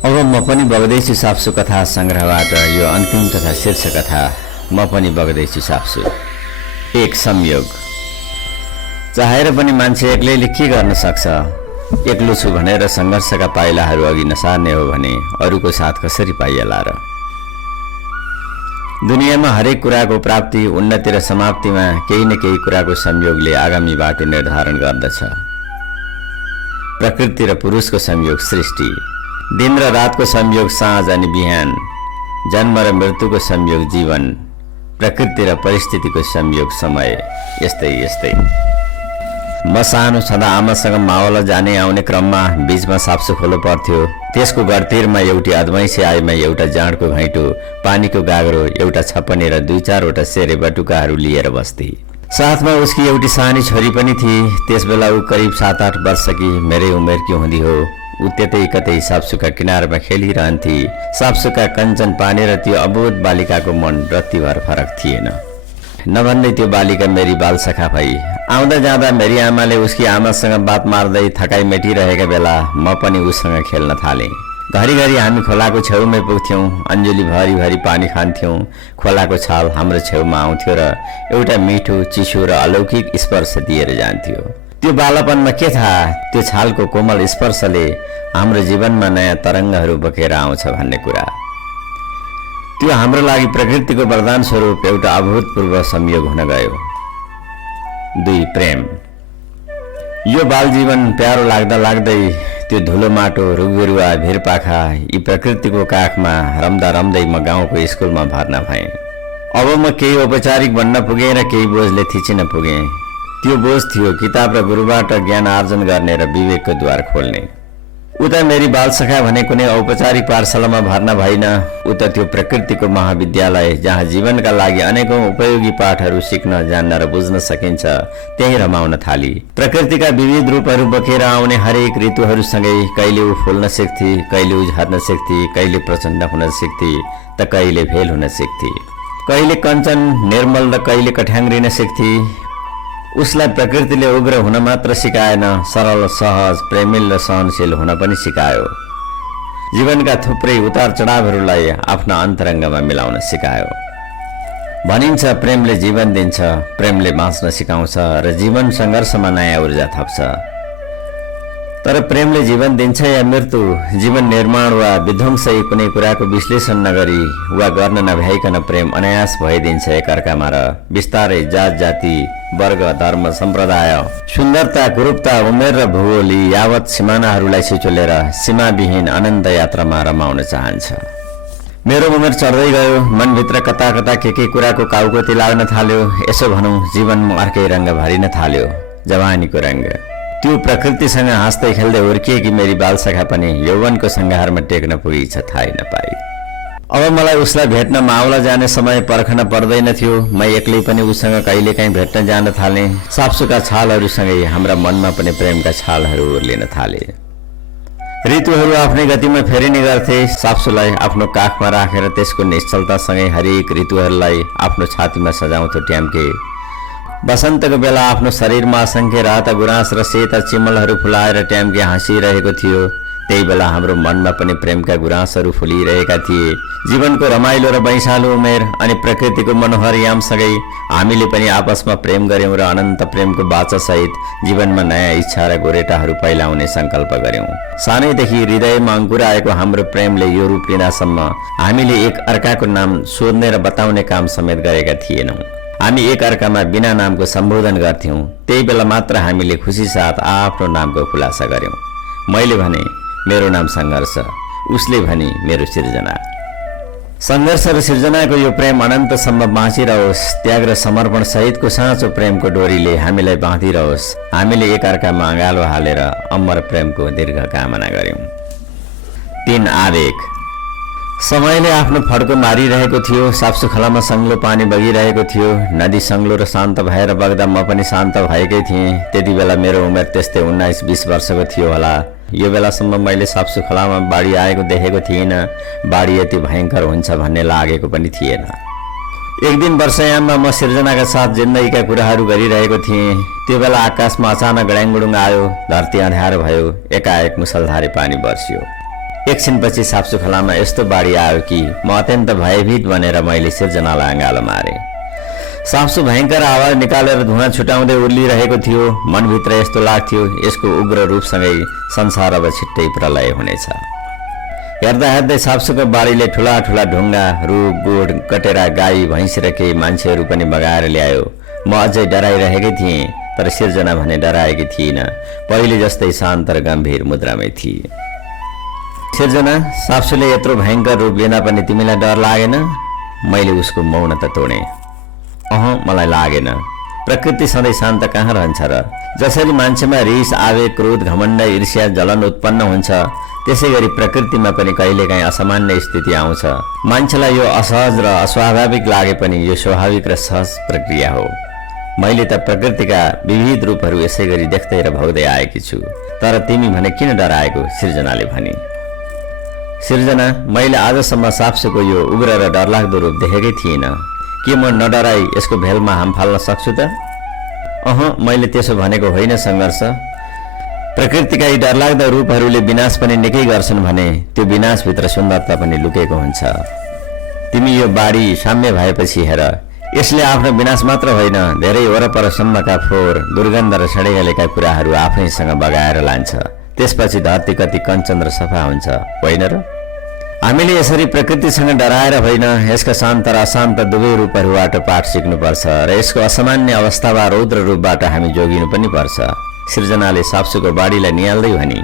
अब म पनि बग्दैछु साप्सु कथा संग्रहबाट यो अन्तिम तथा शीर्ष कथा म पनि बग्दैछु साप्सु। एक संयोग। चाहेर पनि मान्छे एक्लैले के गर्न सक्छ? एक्लो छु भनेर संघर्षका पाइलाहरू अघि नसार्ने हो भने अरूको साथ कसरी पाइएला र? दुनियाँमा हरेक कुराको प्राप्ति, उन्नति र समाप्तिमा केही न केही कुराको संयोगले आगामी बाटो निर्धारण गर्दछ। प्रकृति र पुरुषको संयोग सृष्टि, दिन र रातको संयोग साँझ अनि बिहान, जन्म र मृत्युको संयोग जीवन, प्रकृति र परिस्थितिको संयोग समय, यस्तै यस्तै। म सानो छँदा आमासँग मावल जाने आउने क्रममा बीचमा साप्सु खोलो पर्थ्यो। त्यसको गडतिरमा एउटी अदमैसी आइमा एउटा जाँडको घैँटो, पानीको गाग्रो, एउटा छपनी र 2-4वटा सेरे बटुकाहरू लिएर बस्थे। साथमा उसकी एउटी सानी छोरी पनि थिए। त्यसबेला ऊ करिब 7-8 वर्षकी मेरै उमेरकी हुँदी हो। ऊ त्यतै कतै साप्सुका किनारमा खेलिरहन्थे। साप्सुका कञ्चन पानी र त्यो अबोध बालिकाको मन रत्तिभर फरक थिएन। नभन्दै त्यो बालिका मेरी बालसखा भई। आउँदा जाँदा मेरी आमाले उसकी आमासँग बात मार्दै थकाइ मेटिरहेका बेला म पनि उसँग खेल्न थालेँ। घरिघरि हामी खोलाको छेउमै पुग्थ्यौँ। अन्जुली भरि भरि पानी खान्थ्यौँ। खोलाको छाल हाम्रो छेउमा आउँथ्यो र एउटा मिठो, चिसो र अलौकिक स्पर्श दिएर जान्थ्यो। त्यो बालपनमा के थाहा, त्यो छालको कोमल स्पर्शले हाम्रो जीवनमा नयाँ तरङ्गहरू बोकेर आउँछ भन्ने कुरा। त्यो हाम्रो लागि प्रकृतिको वरदान स्वरूप एउटा अभूतपूर्व संयोग हुन गयो। 2. प्रेम। यो बाल जीवन प्यारो लाग्दा लाग्दै त्यो धुलो माटो, रुखबिरुवा, भिरपाखा यी प्रकृतिको काखमा रम्दा रम्दै म गाउँको स्कुलमा भर्ना भएँ। अब म केही औपचारिक बन्न पुगेँ र केही बोझले थिचिन पुगेँ। त्यो बोझ थियो किताब र गुरुबाट ज्ञान आर्जन गर्ने र विवेकको द्वार खोल्ने। उता मेरी बालसखा भने कुनै औपचारिक पाठशालामा भर्ना भइन। उता त्यो प्रकृतिको महाविद्यालय जहाँ जीवनका लागि अनेकौं उपयोगी पाठहरू सिक्न, जान्न र बुझ्न सकिन्छ, त्यही रमाउन थाली। प्रकृतिका विविध रूपहरू बोकेर आउने हरेक ऋतुहरूसँगै कहिले ऊ फुल्न सिक्थे, कहिले ऊ झर्न सिक्थे, कहिले प्रचण्ड हुन सिक्थे त कहिले भेल हुन सिक्थे, कहिले कञ्चन निर्मल र कहिले कठ्याङ्ग्रिन सिक्थे। उसलाई प्रकृतिले उग्र हुन मात्र सिकाएन, सरल, सहज, प्रेमिल र सहनशील हुन पनि सिकायो। जीवनका थुप्रै उतार चढावहरूलाई आफ्ना अन्तरङ्गमा मिलाउन सिकायो। भनिन्छ प्रेमले जीवन दिन्छ, प्रेमले बाँच्न सिकाउँछ र जीवन सङ्घर्षमा नयाँ ऊर्जा थप्छ। तर प्रेमले जीवन दिन्छ या मृत्यु, जीवन निर्माण वा विध्वंस कुनै कुराको विश्लेषण नगरी वा गर्न नभ्याइकन प्रेम अनायास भइदिन्छ एकअर्कामा र बिस्तारै जात जाति, वर्ग, धर्म, सम्प्रदाय, सुन्दरता, कुरूपता, उमेर र भूगोली यावत सिमानाहरूलाई छिचोलेर सीमाविहीन अनन्त यात्रामा रमाउन चाहन्छ। मेरो उमेर चढ्दै गयो। मनभित्र कता कता के कुराको काउकोती लाग्न थाल्यो। यसो भनौँ, जीवनमा अर्कै रङ्ग भरिन थाल्यो, जवानीको रङ्ग। त्यो प्रकृतिसँग हाँस्दै खेल्दै हुर्किएकी मेरी बालसखा पनि यौवनको सङ्घारमा टेक्न पुगेछ, थाहै नपाई। अब मलाई उसलाई भेट्न मावला जाने समय पर्खन पर्दैन थियो। म एक्लै पनि उसँग कहिलेकाहीँ भेट्न जान थालेँ। साप्सुका छालहरूसँगै हाम्रा मनमा पनि प्रेमका छालहरू उर्लिन थाले। ऋतुहरू आफ्नै गतिमा फेरिने गर्थे। साप्सुलाई आफ्नो काखमा राखेर त्यसको निश्चलतासँगै हरेक ऋतुहरूलाई आफ्नो छातीमा सजाउँथ्यो ट्याम्के। बसन्तको बेला आफ्नो शरीरमा असङ्ख्य राता गुराँस र सेता चिमलहरू फुलाएर ट्याम्के हाँसिरहेको थियो। त्यही बेला हाम्रो मनमा पनि प्रेमका गुराँसहरू फुलिरहेका थिए। जीवनको रमाइलो र वैशालु उमेर अनि प्रकृतिको मनोहर यामसँगै हामीले पनि आपसमा प्रेम गर्यौं र अनन्त प्रेमको बाचासहित जीवनमा नयाँ इच्छा र गोरेटाहरू फैलाउने सङ्कल्प गर्यौं। सानैदेखि हृदयमा अंकुराएको हाम्रो प्रेमले यो रूप लिँदासम्म हामीले एक अर्काको नाम सोध्ने र बताउने काम समेत गरेका थिएनौं। हामी एक अर्कामा बिना नामको सम्बोधन गर्थ्यौं। त्यही बेला मात्र हामीले खुसी साथ आफ्नो नामको खुलासा गर्यौं। मैले भने मेरो नाम सङ्घर्ष, उसले भने मेरो सिर्जना। सङ्घर्ष र सिर्जनाको यो प्रेम अनन्तसम्म बाँचिरहोस्। त्याग र समर्पण सहितको साँचो प्रेमको डोरीले हामीलाई बाँधिरहोस्। हामीले एक अर्कामा अँगालो हालेर अमर प्रेमको दीर्घ कामना गर्यौं। 3. आवेग। समयले आफ्नो फड्को मारिरहेको थियो। साप्सु खोलामा सङ्लो पानी बगिरहेको थियो। नदी सङ्लो र शान्त भएर बग्दा म पनि शान्त भएकै थिएँ। त्यति बेला मेरो उमेर त्यस्तै 19-20 वर्षको थियो होला। यो बेलासम्म मैले साप्सु खोलामा बाढी आएको देखेको थिइनँ। बाढी यति भयङ्कर हुन्छ भन्ने लागेको पनि थिएन। एक दिन वर्षायाममा म सिर्जनाका साथ जिन्दगीका कुराहरू गरिरहेको थिएँ। त्यो बेला आकाशमा अचानक गड्याङगुडुङ आयो। धरती अँध्यारो भयो। एकाएक मुसलधारे पानी बर्सियो। एकछिनपछि साप्सु खोलामा यस्तो बाढी आयो कि म अत्यन्त भयभीत बनेर मैले सिर्जनालाई अँगालो मारे। साप्सु भयङ्कर आवाज निकालेर धुवाँ छुटाउँदै उर्लिरहेको थियो। मनभित्र यस्तो लाग्थ्यो यसको उग्र रूपसँगै संसार अब छिट्टै प्रलय हुनेछ। हेर्दा हेर्दै साप्सुको बाढीले ठुला ठुला ढुङ्गा, रुख, गुड, कटेरा, गाई, भैँसी र केही मान्छेहरू पनि बगाएर ल्यायो। म अझै डराइरहेकै थिएँ, तर सिर्जना भने डराएकी थिइनँ। पहिले जस्तै शान्त र गम्भीर मुद्रामै थिए। सिर्जना, साप्सुले यत्रो भयङ्कर रूप लिँदा पनि तिमीलाई डर लागेन? मैले उसको मौनता तोडेँ। मलाई लागेन। प्रकृति सधैँ शान्त कहाँ रहन्छ र? जसरी मान्छेमा रिस, आवेग, क्रोध, घमण्ड, ईर्ष्या, जलन उत्पन्न हुन्छ, त्यसै गरी प्रकृतिमा पनि कहिलेकाहीँ असामान्य स्थिति आउँछ। मान्छेलाई यो असहज र अस्वाभाविक लागे पनि यो स्वाभाविक र सहज प्रक्रिया हो। मैले त प्रकृतिका विविध रूपहरू यसै गरी देख्दै र भोग्दै आएकी छु। तर तिमी भने किन डराएको? सिर्जनाले भनी। सिर्जना, मैले आजसम्म साप्सुको यो उग्र र डरलाग्दो रूप देखेकै थिइनँ। के म नडराई यसको भेलमा हाम फाल्न सक्छु त? मैले त्यसो भनेको होइन सङ्घर्ष। प्रकृतिका यी डरलाग्दा रूपहरूले विनाश पनि निकै गर्छन् भने त्यो विनाशभित्र सुन्दरता पनि लुकेको हुन्छ। तिमी यो बाढी साम्य भएपछि हेर, यसले आफ्नो विनाश मात्र होइन, धेरै वरपरसम्मका फोहोर, दुर्गन्ध र सडेगलेका कुराहरू आफैसँग बगाएर लान्छ। त्यसपछि धरती कति कञ्चन र सफा हुन्छ, होइन र? हामीले यसरी प्रकृतिसँग डराएर होइन, यसका शान्त र अशान्त दुवै रूपहरूबाट पाठ सिक्नुपर्छ र यसको असामान्य अवस्था वा रौद्र रूपबाट हामी जोगिनु पनि पर्छ। सिर्जनाले साप्सुको बाढीलाई निहाल्दै भनी।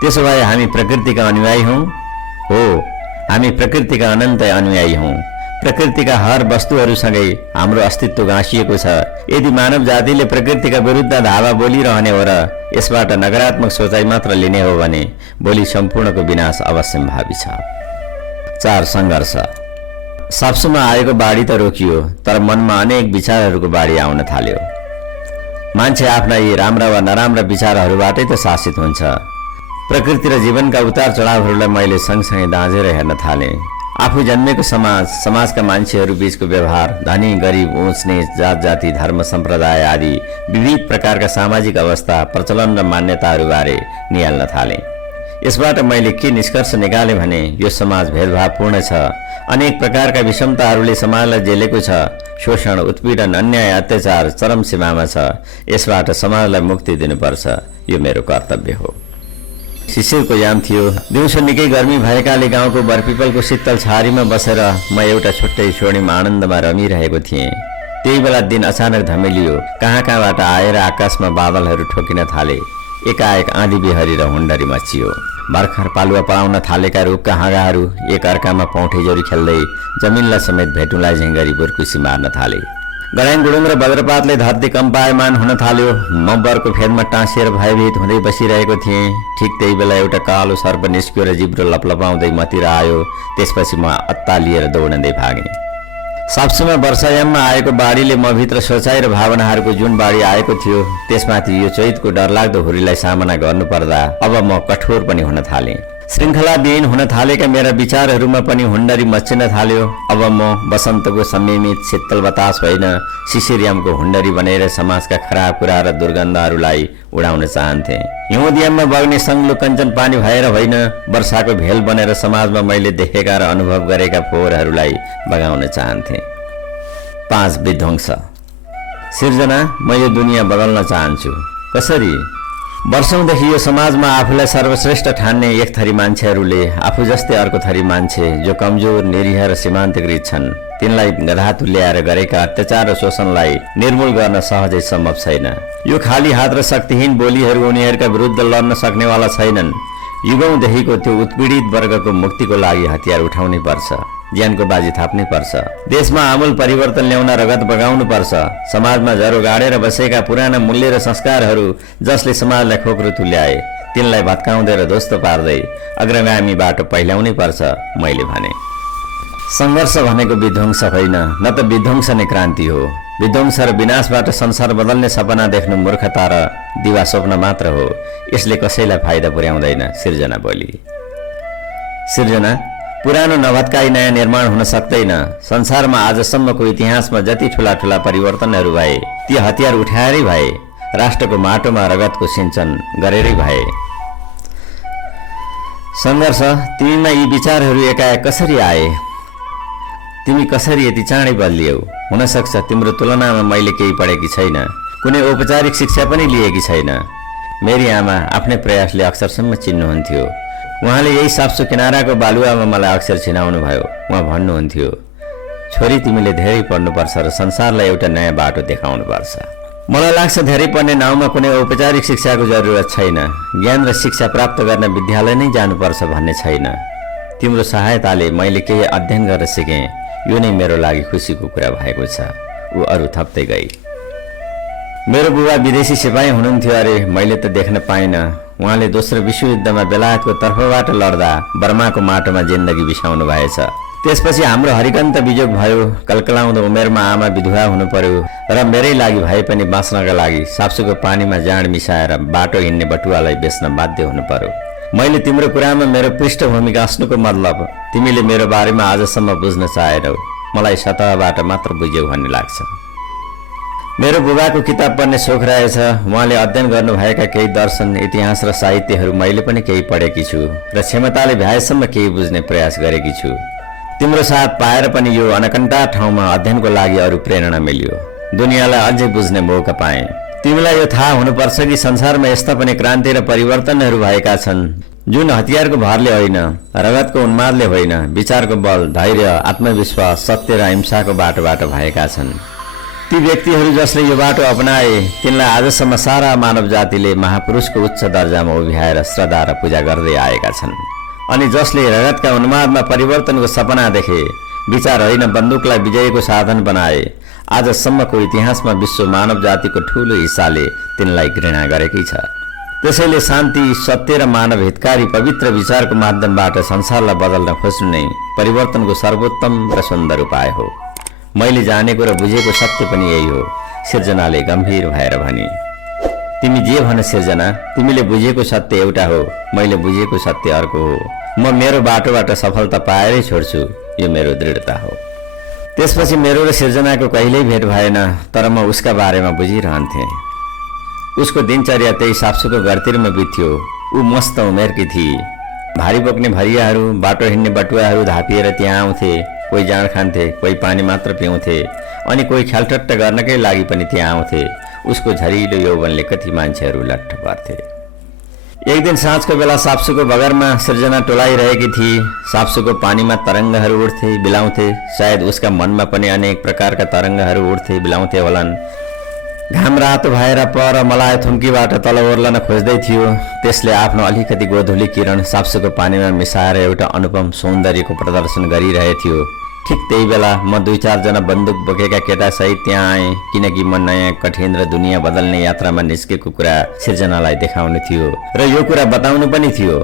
त्यसो भए हामी प्रकृतिका अनुयायी हौँ? हो, हामी प्रकृतिका अनन्त अनुयायी हौँ। प्रकृतिका हर वस्तुहरूसँगै हाम्रो अस्तित्व गाँसिएको छ। यदि मानव जातिले प्रकृतिका विरुद्ध धावा बोलिरहने हो र यसबाट नकारात्मक सोचाइ मात्र लिने हो भने भोलि सम्पूर्णको विनाश अवश्यम्भावी छ। 4. सङ्घर्ष। साप्सुमा आएको बाढी त रोकियो, तर मनमा अनेक विचारहरूको बाढी आउन थाल्यो। मान्छे आफ्ना यी राम्रा वा नराम्रा विचारहरूबाटै त शासित हुन्छ। प्रकृति र जीवनका उतार चढावहरूलाई मैले सँगसँगै दाँजेर हेर्न थालेँ। आफू जन्मेको समाज, समाजका मान्छेहरू बीचको व्यवहार, धनी गरिब, ऊँच नीच, जात जाति, धर्म सम्प्रदाय आदि विविध प्रकारका सामाजिक अवस्था, प्रचलन र मान्यताहरूबारे निहाल्न थालेँ। यसबाट मैले के निष्कर्ष निकालेँ भने यो समाज भेदभावपूर्ण छ। अनेक प्रकारका विषमताहरूले समाजलाई जेलेको छ। शोषण, उत्पीडन, अन्याय, अत्याचार चरम सीमामा छ। यसबाट समाजलाई मुक्ति दिनुपर्छ, यो मेरो कर्तव्य हो। शिशिरको याम थियो। दिउँसो निकै गर्मी भएकाले गाउँको बरपिपलको शीतल छारीमा बसेर म एउटा छुट्टै स्वर्णिम आनन्दमा रमिरहेको थिएँ। त्यही बेला दिन अचानक धमिलियो। कहाँ कहाँबाट आएर आकाशमा बादलहरू ठोकिन थाले। एकाएक आँधी बिहारी र हुण्डरी मचियो। भर्खर पालुवा पराउन थालेका रुखका हाँगाहरू एक अर्कामा पौठेजरी खेल्दै जमिनलाई समेत भेटुलाई झैँगरी बुर्कुसी मार्न थाले। गडाङ गुडुङ र वज्रपातले धरती कम्पायमान हुन थाल्यो। म बरको फेदमा टाँसिएर भयभीत हुँदै बसिरहेको थिएँ। ठिक त्यही बेला एउटा कालो सर्प निस्कियो र जिब्रो लपलपाउँदै मतिर आयो। त्यसपछि म अत्तालिएर दौडँदै भागेँ। साप्सुमा वर्षायाममा आएको बाढीले म भित्र सोचाइ र भावनाहरूको जुन बाढी आएको थियो, त्यसमाथि यो चैतको डरलाग्दो हुरीलाई सामना गर्नुपर्दा अब म कठोर पनि हुन थालेँ। श्रृङ्खलाविहीन हुन थालेका मेरा विचारहरूमा पनि हुण्डरी मच्चिन थाल्यो। अब म वसन्तको संयमित शीतल बतास होइन, शिशिरयामको हुण्डरी बनेर समाजका खराब कुरा र दुर्गन्धहरूलाई उडाउन चाहन्थे। हिउँदियाममा बग्ने सङ्लो कञ्चन पानी भएर होइन, वर्षाको भेल बनेर समाजमा मैले देखेका र अनुभव गरेका फोहोरहरूलाई बगाउन चाहन्थे। 5. विध्वंस। सिर्जना, म यो दुनियाँ बदल्न चाहन्छु। कसरी? वर्षौंदेखि यो समाजमा आफूलाई सर्वश्रेष्ठ ठान्ने एक थरी मान्छेहरूले आफू जस्तै अर्को थरी मान्छे जो कमजोर, निरीह र सीमान्तकृत छन्, तिनलाई गधा तुल्याएर गरेका अत्याचार र शोषणलाई निर्मूल गर्न सहजै सम्भव छैन। यो खाली हात र शक्तिहीन बोलीहरू उनीहरूका विरुद्ध लड्न सक्नेवाला छैनन्। युगौंदेखिको त्यो उत्पीडित वर्गको मुक्तिको लागि हतियार उठाउनै पर्छ, ज्यानको बाजी थाप्नै पर्छ। देशमा आमूल परिवर्तन ल्याउन रगत बगाउनु पर्छ। समाजमा जरो गाडेर बसेका पुराना मूल्य र संस्कारहरू जसले समाजलाई खोक्रो तुल्याए, तिनलाई भत्काउँदै र ध्वस्त पार्दै अग्रगामी बाटो पहिल्याउनै पर्छ, मैले भने। सङ्घर्ष भनेको विध्वंस होइन, न त विध्वंस नै क्रान्ति हो। विध्वंस र विनाशबाट संसार बदल्ने सपना देख्नु मूर्खता र दिवा स्वप्न मात्र हो। यसले कसैलाई फाइदा पुर्याउँदैन, सिर्जना बोली। सिर्जना, पुरानो नभत्काई नयाँ निर्माण हुन सक्दैन। संसारमा आजसम्मको इतिहासमा जति ठूला ठूला परिवर्तनहरू भए, ती हतियार उठाएरै भए, राष्ट्रको माटोमा रगतको सिंचन गरेरै भए। सङ्घर्ष, तिमीमा यी विचारहरू एकाएक कसरी आए? तिमी कसरी यति चाँडै बदलियौ? हुनसक्छ तिम्रो तुलनामा मैले केही पढेकी छैन, कुनै औपचारिक शिक्षा पनि लिएकी छैन। मेरी आमा आफ्नै प्रयासले अक्षरसम्म चिन्नुहुन्थ्यो। उहाँले यही साप्सो किनाराको बालुवामा मलाई अक्षर चिनाउनु भयो। उहाँ भन्नुहुन्थ्यो, छोरी तिमीले धेरै पढ्नुपर्छ र संसारलाई एउटा नयाँ बाटो देखाउनुपर्छ। मलाई लाग्छ धेरै पढ्ने नाउँमा कुनै औपचारिक शिक्षाको जरुरत छैन। ज्ञान र शिक्षा प्राप्त गर्न विद्यालय नै जानुपर्छ भन्ने छैन। तिम्रो सहायताले मैले केही अध्ययन गरेर सिकेँ, यो नै मेरो लागि खुसीको कुरा भएको छ। ऊ अरू थप्दै गई। मेरो बुबा विदेशी सिपाही हुनुहुन्थ्यो अरे, मैले त देख्न पाइनँ। उहाँले दोस्रो विश्वयुद्धमा बेलायतको तर्फबाट लड्दा बर्माको माटोमा जिन्दगी बिसाउनु भएछ। त्यसपछि हाम्रो हरिकन्त बिजोग भयो। कलकलाउँदो उमेरमा आमा विधवा हुनु पर्यो र मेरै लागि भए पनि बाँच्नका लागि साप्सुको पानीमा जाँड मिसाएर बाटो हिँड्ने बटुवालाई बेच्न बाध्य हुनु पर्यो। मैले तिम्रो कुरामा मेरो पृष्ठभूमि गाँच्नुको मतलब तिमीले मेरो बारेमा आजसम्म बुझ्न चाहेनौ। मलाई सतहबाट मात्र बुझ्यौ भन्ने लाग्छ। मेरो बुबाको किताब पढ्ने सोख रहेछ। उहाँले अध्ययन गर्नुभएका केही दर्शन, इतिहास र साहित्यहरू मैले पनि केही पढेकी छु र क्षमताले भ्याएसम्म केही बुझ्ने प्रयास गरेकी छु। तिम्रो साथ पाएर पनि यो अनकन्टा ठाउँमा अध्ययनको लागि अरू प्रेरणा मिल्यो। दुनियाँलाई अझै बुझ्ने मौका पाएँ। तिमीलाई यो थाहा हुनुपर्छ कि संसारमा यस्ता पनि क्रान्ति र परिवर्तनहरू भएका छन् जुन हतियारको भरले होइन, रगतको उन्मादले होइन, विचारको बल, धैर्य, आत्मविश्वास, सत्य र अहिंसाको बाटोबाट भएका छन्। ती व्यक्तिहरू जसले यो बाटो अपनाए तिनलाई आजसम्म सारा मानव जातिले महापुरुषको उच्च दर्जामा उभ्याएर श्रद्धा र पूजा गर्दै आएका छन्। अनि जसले रगतका उन्मादमा परिवर्तनको सपना देखे, विचार होइन बन्दुकलाई विजयको साधन बनाए, आजसम्मको इतिहासमा विश्व मानव जातिको ठूलो हिस्साले तिनलाई घृणा गरेकै छ। त्यसैले शान्ति, सत्य र मानव हितकारी पवित्र विचारको माध्यमबाट संसारलाई बदल्न खोज्नु नै परिवर्तनको सर्वोत्तम र सुन्दर उपाय हो। मैले जानेको र बुझेको सत्य पनि यही हो। सिर्जनाले गम्भीर भएर भनी, तिमी जे भन सिर्जना, तिमीले बुझेको सत्य एउटा हो, मैले बुझेको सत्य अर्को हो। म मेरो बाटोबाट सफलता पाएरै छोड्छु, यो मेरो दृढता हो। त्यसपछि मेरो र सिर्जनाको कहिल्यै भेट भएन, तर म उसका बारेमा बुझिरहन्थेँ। उसको दिनचर्या त्यही साप्सुको घरतिरमा बित्थ्यो। ऊ मस्त उमेरकी थिए। भारी बोक्ने भरियाहरू, बाटो हिँड्ने बटुवाहरू धापिएर त्यहाँ आउँथे। कोही जाँड खान्थे, कोही पानी मात्र पिउँथे, अनि कोही ख्यालठट्टा गर्नकै लागि पनि त्यहाँ आउँथे। उसको झरिलो यौवनले कति मान्छेहरू लट्ठ पार्थे। एक दिन साँझको बेला साप्सुको बगरमा सिर्जना टोलाइरहेकी थिए। साप्सुको पानीमा तरङ्गहरू उड्थे, बिलाउँथे। सायद उसका मनमा पनि अनेक प्रकारका तरङ्गहरू उड्थे, बिलाउँथे होलान्। घाम रातो भएर पर मलाय थुम्कीबाट तल ओर्लन खोज्दै थियो। त्यसले आफ्नो अलिकति गोधुली किरण साप्सुको पानीमा मिसाएर एउटा अनुपम सौन्दर्यको प्रदर्शन गरिरहेथ्यो। ठिक त्यही बेला म 2-4 जना बन्दुक बोकेका केटासहित त्यहाँ आएँ, किनकि म नयाँ कठिन र दुनियाँ बदल्ने यात्रामा निस्केको कुरा सिर्जनालाई देखाउनु थियो र यो कुरा बताउनु पनि थियो।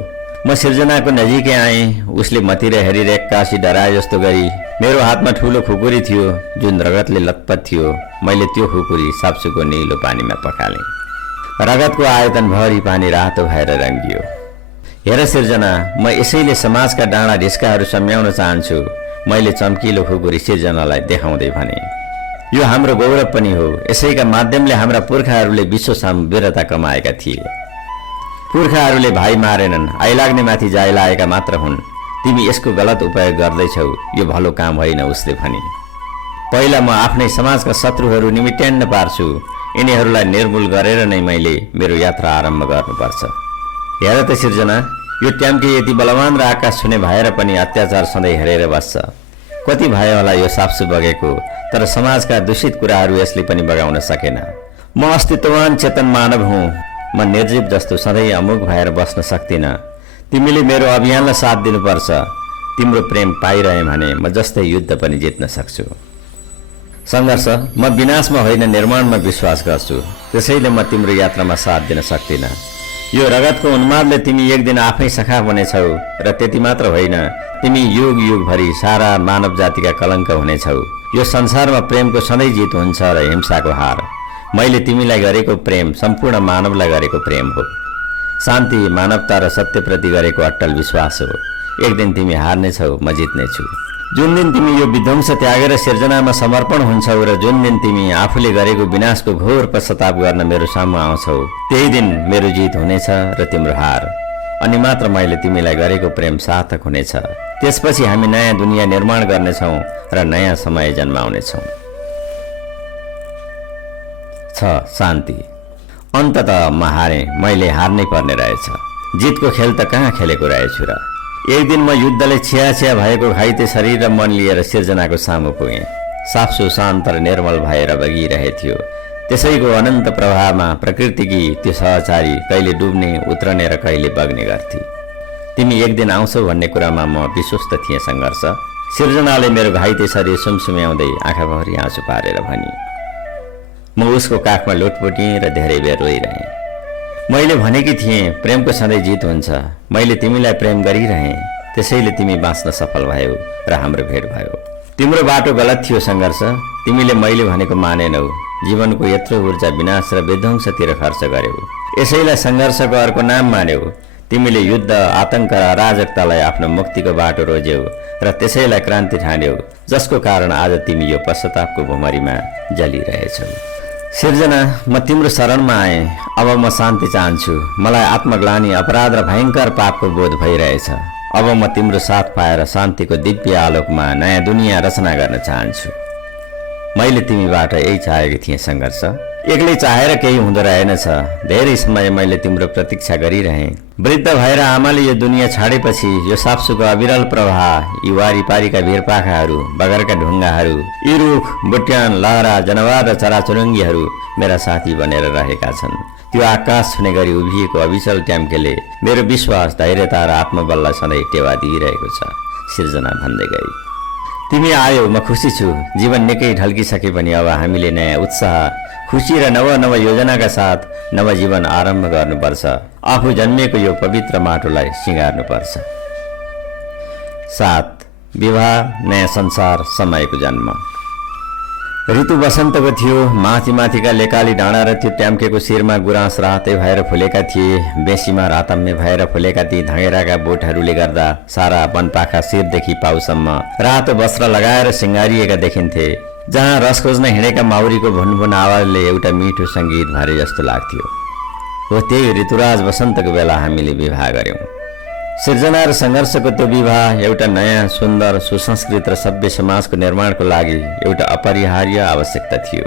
म सिर्जनाको नजिकै आएँ। उसले मतिर हेरेर एक्कासी डराए जस्तो गरी। मेरो हातमा ठुलो खुकुरी थियो जुन रगतले लतपत थियो। मैले त्यो खुकुरी साप्सुको निलो पानीमा पखालेँ। रगतको आयतन भरि पानी रातो भएर रङ्गियो। हेर सिर्जना, म यसैले समाजका डाँडा ढिस्काहरू सम्याउन चाहन्छु। मैले चम्किलो खुकुरी सिर्जनालाई देखाउँदै भने, यो हाम्रो गौरव पनि हो। यसैका माध्यमले हाम्रा पुर्खाहरूले विश्वसामु वीरता कमाएका थिए। पुर्खाहरूले भाइ मारेनन्, आइलाग्ने माथि जाय लागेका मात्र हुन्। तिमी यसको गलत उपयोग गर्दैछौ, यो भलो काम होइन, उसले भने। पहिला म आफ्नै समाजका शत्रुहरू निमिट्यान्न पार्छु। यिनीहरूलाई निर्मूल गरेर नै मैले मेरो यात्रा आरम्भ गर्नुपर्छ। हेर त सिर्जना, यो ट्याम्के यति बलवान र आकाश छुने भएर पनि अत्याचार सधैँ हेरेर बस्छ। कति भयो होला यो साप्सु बगेको, तर समाजका दूषित कुराहरू यसले पनि बगाउन सकेन। म अस्तित्ववान चेतन मानव हुँ। म निर्जीव जस्तो सधैँ अमुक भएर बस्न सक्दिनँ। तिमीले मेरो अभियानलाई साथ दिनुपर्छ। तिम्रो प्रेम पाइरहे भने म जस्तै युद्ध पनि जित्न सक्छु। सङ्घर्ष, म विनाशमा होइन निर्माणमा विश्वास गर्छु। त्यसैले म तिम्रो यात्रामा साथ दिन सक्दिनँ। यो रगतको उन्मादले तिमी एक दिन आफै सखा हुनेछौ र त्यति मात्र होइन, तिमी युग युगभरि सारा मानव जातिका कलङ्क हुनेछौ। यो संसारमा प्रेमको सधैँ जित हुन्छ र हिंसाको हार। मैले तिमीलाई गरेको प्रेम सम्पूर्ण मानवलाई गरेको प्रेम हो। शान्ति, मानवता र सत्यप्रति गरेको अट्टल विश्वास हो। एक दिन तिमी हार्नेछौ, म जित्नेछु। जुन दिन तिमी यो विध्वंस त्यागेर सिर्जनामा समर्पण हुन्छौ र जुन दिन तिमी आफूले गरेको विनाशको घोर पश्चाताप गर्न मेरो सामु आउँछौ, त्यही दिन मेरो जित हुनेछ र तिम्रो हार। अनि मात्र मैले तिमीलाई गरेको प्रेम सार्थक हुनेछ। त्यसपछि हामी नयाँ दुनियाँ निर्माण गर्नेछौँ र नयाँ समय जन्माउनेछौँ। 6. शान्ति। अन्ततः म हारेँ, मैले हार्नै पर्ने रहेछ। जितको खेल त कहाँ खेलेको रहेछु र। एक दिन म युद्धले छिया भएको घाइते शरीर र मन लिएर सिर्जनाको सामु पुगेँ। साफसु शान्त र निर्मल भएर बगिरहेथ्यो। त्यसैको अनन्त प्रवाहमा प्रकृतिकी त्यो सहचारी कहिले डुब्ने, उत्रने र कहिले बग्ने गर्थे। तिमी एक दिन आउँछौ भन्ने कुरामा म विश्वस्त थिएँ सङ्घर्ष। सिर्जनाले मेरो घाइते शरीर सुमसुम्याउँदै आँखाभरि आँसु पारेर भनी। म उसको काखमा लुटपुटिएँ र धेरै बेर रोइरहेँ। मैले भनेकी थिएँ प्रेमको सधैँ जित हुन्छ। मैले तिमीलाई प्रेम गरिरहेँ, त्यसैले तिमी बाँच्न सफल भयौ र हाम्रो भेट भयो। तिम्रो बाटो गलत थियो सङ्घर्ष। तिमीले मैले भनेको मानेनौ। जीवनको यत्रो ऊर्जा विनाश र विध्वंसतिर खर्च गर्यौ। यसैलाई सङ्घर्षको अर्को नाम मान्यौ। तिमीले युद्ध, आतंक र अराजकतालाई आफ्नो मुक्तिको बाटो रोज्यौ र त्यसैलाई क्रान्ति ठान्यौ, जसको कारण आज तिमी यो पश्चातापको भुमरीमा जलिरहेछौ। सिर्जना, म तिम्रो शरणमा आएँ। अब म शान्ति चाहन्छु। मलाई आत्मग्लानि, अपराध र भयङ्कर पापको बोध भइरहेछ। अब म तिम्रो साथ पाएर शान्तिको दिव्य आलोकमा नयाँ दुनियाँ रचना गर्न चाहन्छु। मैले तिमीबाट यही चाहेको थिएँ सङ्घर्ष। एक्लै चाहेर केही हुँदो रहेनछ। धेरै समय मैले तिम्रो प्रतीक्षा गरिरहेँ। वृद्ध भएर आमाले यो दुनियाँ छाडेपछि यो साफसुको अविरल प्रवाह, यी वारिपारीका भिरपाखाहरू, बगरका ढुङ्गाहरू, यी रुख, बुट्यान, लहरा, जनावर र चराचुरुङ्गीहरू मेरा साथी बनेर रहेका छन्। त्यो आकाश छुने गरी उभिएको अविचल ट्याम्केले मेरो विश्वास, धैर्यता र आत्मबललाई सधैँ टेवा दिइरहेको छ। सिर्जना भन्दै गई। तिमी आयौ, म खुसी छु। जीवन निकै ढल्किसके पनि अब हामीले नयाँ उत्साह, खुसी र नव योजनाका साथ नवजीवन आरम्भ गर्नुपर्छ। आफू जन्मेको यो पवित्र माटोलाई सिँगार्नुपर्छ। 7. विवाह, नयाँ संसार, समयको जन्म। ऋतु बसन्तको थियो। माथिका लेकाली डाँडा र त्यो ट्याम्केको शिरमा गुराँस रातै भएर फुलेका थिए। बेसीमा रातम्य भएर फुलेका ती धँगेराका बोटहरूले गर्दा सारा वनपाखा शिरदेखि पाउसम्म रातो वस्त्र लगाएर सिँगारिएका देखिन्थे। जहाँ रस खोज्न हिँडेका माउरीको भुनभुन आवाजले एउटा मिठो सङ्गीत भरे जस्तो लाग्थ्यो। हो त्यही ऋतुराज वसन्तको बेला हामीले विवाह गर्यौँ। सिर्जना र सङ्घर्षको त्यो विवाह एउटा नयाँ, सुन्दर, सुसंस्कृत र सभ्य समाजको निर्माणको लागि एउटा अपरिहार्य आवश्यकता थियो।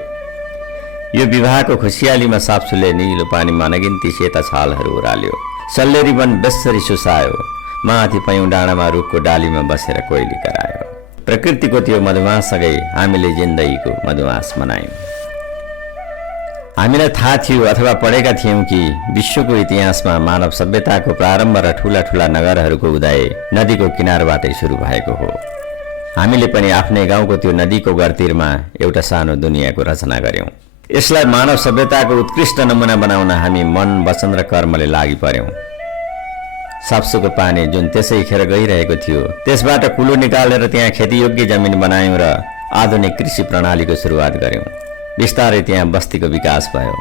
यो विवाहको खुसियालीमा साप्सुले निलो पानीमा अनगिन्ती सेता छालहरू ओह्राल्यो। सल्लेरी वन बेसरी सुसायो। माथि पयौँ डाँडामा रुखको डालीमा बसेर कोइली करायो। प्रकृतिको त्यो मधुमाससँगै हामीले जिन्दगीको मधुमास मनायौँ। हामीलाई थाहा थियो अथवा पढेका थियौँ कि विश्वको इतिहासमा मानव सभ्यताको प्रारम्भ र ठूला ठूला नगरहरूको उदय नदीको किनारबाटै सुरु भएको हो। हामीले पनि आफ्नै गाउँको त्यो नदीको गरतीरमा एउटा सानो दुनियाँको रचना गर्यौं। यसलाई मानव सभ्यताको उत्कृष्ट नमुना बनाउन हामी मन, वचन र कर्मले लागि पर्यौं। साप्सुको पानी जुन त्यसै खेर गइरहेको थियो त्यसबाट कुलो निकालेर त्यहाँ खेतीयोग्य जमिन बनायौं र आधुनिक कृषि प्रणालीको सुरुवात गर्यौं। बिस्तारै त्यहाँ बस्तीको विकास भयो।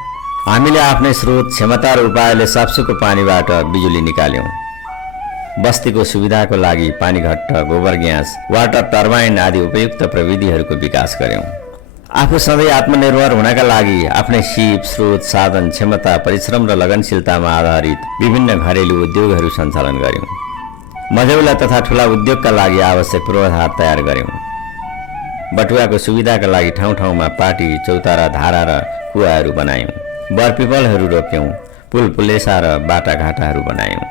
हामीले आफ्नै स्रोत, क्षमता र उपायले साप्सुको पानीबाट बिजुली निकाल्यौं। बस्तीको सुविधाको लागि पानी घट्ट, गोबर ग्यास, वाटर टर्बाइन आदि उपयुक्त प्रविधिहरूको विकास गर्यौं। आफू सधैँ आत्मनिर्भर हुनका लागि आफ्नै सिप, स्रोत, साधन, क्षमता, परिश्रम र लगनशीलतामा आधारित विभिन्न घरेलु उद्योगहरू सञ्चालन गर्यौं। मझौला तथा ठूला उद्योगका लागि आवश्यक पूर्वाधार तयार गर्यौं। बटुवाको सुविधाका लागि ठाउँ ठाउँमा पाटी, चौतारा, धारा र कुवाहरू बनायौं। बरपिपलहरू रोप्यौं। पुल, पुलेसा र बाटाघाटाहरू बनायौं।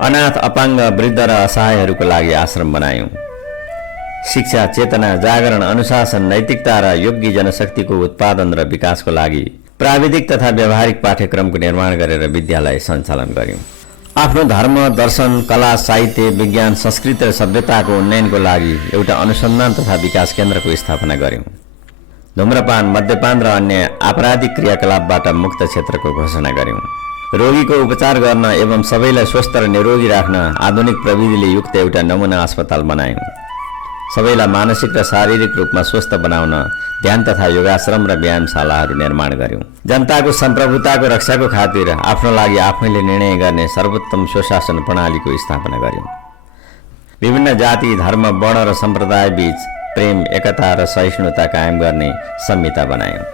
अनाथ, अपाङ्ग, वृद्ध र असहायहरूको लागि आश्रम बनायौं। शिक्षा, चेतना, जागरण, अनुशासन, नैतिकता र योग्य जनशक्तिको उत्पादन र विकासको लागि प्राविधिक तथा व्यावहारिक पाठ्यक्रमको निर्माण गरेर विद्यालय सञ्चालन गर्यौं। आफ्नो धर्म, दर्शन, कला, साहित्य, विज्ञान, संस्कृति र सभ्यताको उन्नयनको लागि एउटा अनुसन्धान तथा विकास केन्द्रको स्थापना गर्यौं। धूम्रपान, मद्यपान र अन्य आपराधिक क्रियाकलापबाट मुक्त क्षेत्रको घोषणा गर्यौं। रोगीको उपचार गर्न एवं सबैलाई स्वस्थ र निरोगी राख्न आधुनिक प्रविधिले युक्त एउटा नमुना अस्पताल बनायौं। सबैलाई मानसिक र शारीरिक रूपमा स्वस्थ बनाउन ध्यान तथा योगाश्रम र व्यायामशालाहरू निर्माण गर्यौं। जनताको सम्प्रभुताको रक्षाको खातिर आफ्नो लागि आफैले निर्णय गर्ने सर्वोत्तम स्वशासन प्रणालीको स्थापना गर्यौं। विभिन्न जाति, धर्म, वर्ण र सम्प्रदाय बीच प्रेम, एकता र सहिष्णुता कायम गर्ने संहिता बनायौं।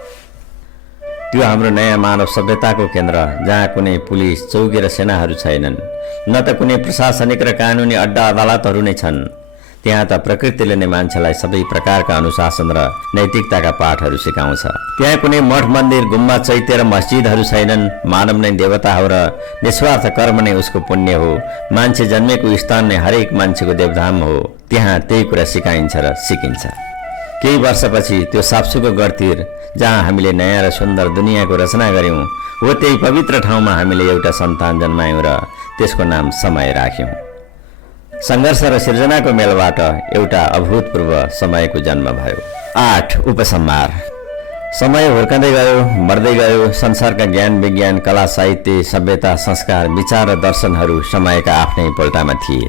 त्यो हाम्रो नयाँ मानव सभ्यताको केन्द्र, जहाँ कुनै पुलिस चौकी र सेनाहरू छैनन्, न त कुनै प्रशासनिक र कानुनी अड्डा अदालतहरू नै छन्। त्यहाँ त प्रकृतिले नै मान्छेलाई सबै प्रकारका अनुशासन र नैतिकताका पाठहरू सिकाउँछ। त्यहाँ कुनै मठ मन्दिर, गुम्बा, चैत्य र मस्जिदहरू छैनन्। मानव नै देवता हो र निस्वार्थ कर्म नै उसको पुण्य हो। मान्छे जन्मेको स्थान नै हरेक मान्छेको देवधाम हो। त्यहाँ त्यही कुरा सिकाइन्छ र सिकिन्छ। केही वर्षपछि त्यो साप्सुको गढतिर, जहाँ हामीले नयाँ र सुन्दर दुनियाँको रचना गर्यौं, हो त्यही पवित्र ठाउँमा हामीले एउटा सन्तान जन्मायौं र त्यसको नाम समय राख्यौं। सङ्घर्ष र सिर्जनाको मेलबाट एउटा अभूतपूर्व समयको जन्म भयो। 8. उपसंहार। समय हुर्कँदै गयो, बढ्दै गयो। संसारका ज्ञान, विज्ञान, कला, साहित्य, सभ्यता, संस्कार, विचार र दर्शनहरू समयका आफ्नै पल्टामा थिए।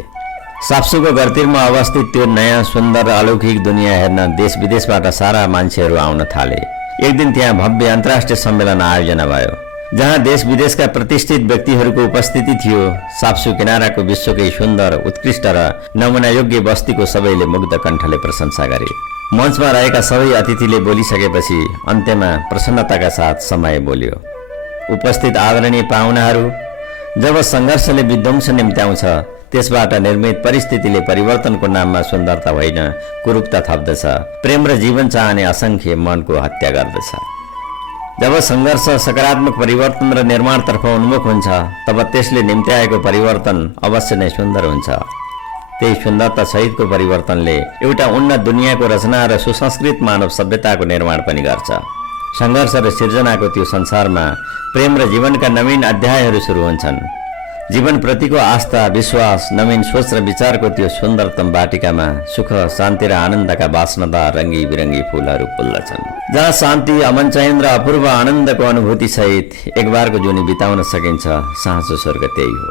साप्सुको गढतिरमा अवस्थित त्यो नयाँ सुन्दर र अलौकिक दुनियाँ हेर्न देश विदेशबाट सारा मान्छेहरू आउन थाले। एक दिन त्यहाँ भव्य अन्तर्राष्ट्रिय सम्मेलन आयोजना भयो, जहाँ देश विदेशका प्रतिष्ठित व्यक्तिहरूको उपस्थिति थियो। साप्सु किनाराको विश्वकै सुन्दर, उत्कृष्ट र नमुनायोग्य बस्तीको सबैले मुग्ध कण्ठले प्रशंसा गरे। मञ्चमा रहेका सबै अतिथिले बोलिसकेपछि अन्त्यमा प्रसन्नताका साथ समय बोल्यो। उपस्थित आदरणीय पाहुनाहरू, जब सङ्घर्षले विध्वंस निम्त्याउँछ, त्यसबाट निर्मित परिस्थितिले परिवर्तनको नाममा सुन्दरता होइन, कुरूपता थप्दछ। प्रेम र जीवन चाहने असङ्ख्य मनको हत्या गर्दछ। जब सङ्घर्ष सकारात्मक परिवर्तन र निर्माणतर्फ उन्मुख हुन्छ, तब त्यसले निम्त्याएको परिवर्तन अवश्य नै सुन्दर हुन्छ। त्यही सुन्दरता सहितको परिवर्तनले एउटा उन्नत दुनियाँको रचना र सुसंस्कृत मानव सभ्यताको निर्माण पनि गर्छ। सङ्घर्ष र सिर्जनाको त्यो संसारमा प्रेम र जीवनका नवीन अध्यायहरू सुरु हुन्छन्। जीवनप्रतिको आस्था, विश्वास, नवीन सोच र विचारको त्यो सुन्दरतम बाटिकामा सुख, शान्ति र आनन्दका बास्नदार रङ्गी बिरङ्गी फूलहरू फुल्दछन्। जहाँ शान्ति, अमन चयन र अपूर्व आनन्दको अनुभूति सहित एकबारको जुनी बिताउन सकिन्छ, साँचो स्वर्ग त्यही हो।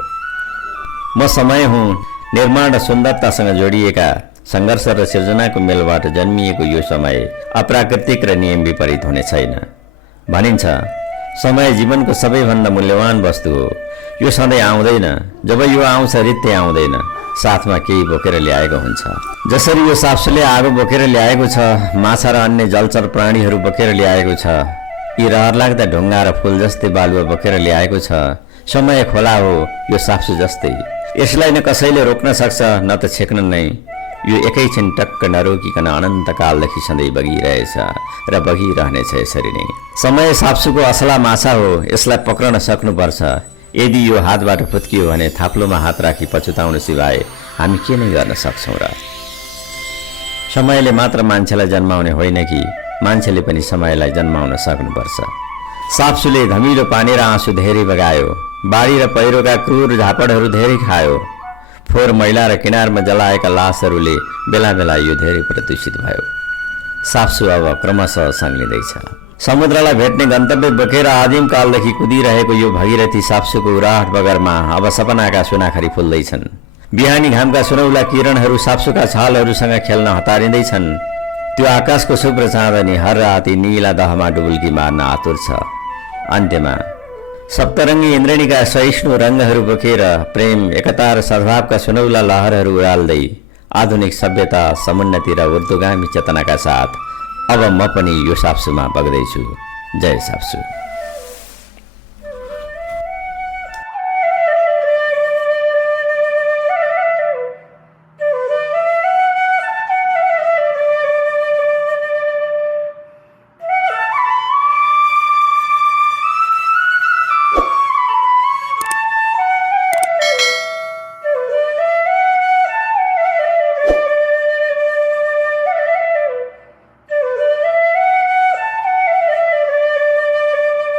म समय हुँ। निर्माण र सुन्दरतासँग जोडिएका सङ्घर्ष र सिर्जनाको मेलबाट जन्मिएको यो समय अप्राकृतिक र नियम विपरीत हुने छैन। भनिन्छ, समय जीवनको सबैभन्दा मूल्यवान वस्तु हो। यो सधैँ आउँदैन। जब यो आउँछ, रित्तै आउँदैन, साथमा केही बोकेर ल्याएको हुन्छ। जसरी यो साप्सुले आगो बोकेर ल्याएको छ, माछा र अन्य जलचर प्राणीहरू बोकेर ल्याएको छ, यी रहरलाग्दा ढुङ्गा र फूल जस्तै बालुवा बोकेर ल्याएको छ। समय खोला हो, यो साप्सु जस्तै। यसलाई न कसैले रोक्न सक्छ, न त छेक्न नै। यो एकैछिन टक्क नरोकिकन अनन्तकालदेखि सधैँ बगिरहेछ र बगिरहनेछ यसरी नै। समय साप्सुको असला माछा हो, यसलाई पक्रन सक्नुपर्छ। यदि यो हातबाट फुत्कियो भने थाप्लोमा हात राखी पछुताउनु सिवाय हामी के नै गर्न सक्छौँ र? समयले मात्र मान्छेलाई जन्माउने होइन कि मान्छेले पनि समयलाई जन्माउन सक्नुपर्छ। साप्सुले धमिलो पानी र आँसु धेरै बगायो। बाढी र पहिरोका क्रूर झापडहरू धेरै खायो। फोहोर मैला र किनारमा जलाएका लासहरूले बेला बेला यो धेरै प्रदूषित भयो। साप्सु अब क्रमशः सङ्लिँदैछ। समुद्रलाई भेट्ने गन्तव्य बोकेर आदिम कालदेखि कुदिरहेको यो भगीरथी साप्सुको उराट बगरमा अब सपनाका सुनाखरी फुल्दैछन्। बिहानी घामका सुनौला किरणहरू साप्सुका छालहरूसँग खेल्न हतारिँदैछन्। त्यो आकाशको शुभ्र चाँदनी हर राति नीला दहमा डुबुल्की मार्न आतुर छ। अन्त्यमा सप्तरङ्गी इन्द्रणीका सहिष्णु रङ्गहरू बोकेर प्रेम, एकता र सद्भावका सुनौला लहरहरू उडाल्दै आधुनिक सभ्यता, समुन्नति र ऊर्ध्वगामी चेतनाका साथ अब म पनि यो साप्सुमा बग्दैछु। जय साप्सु।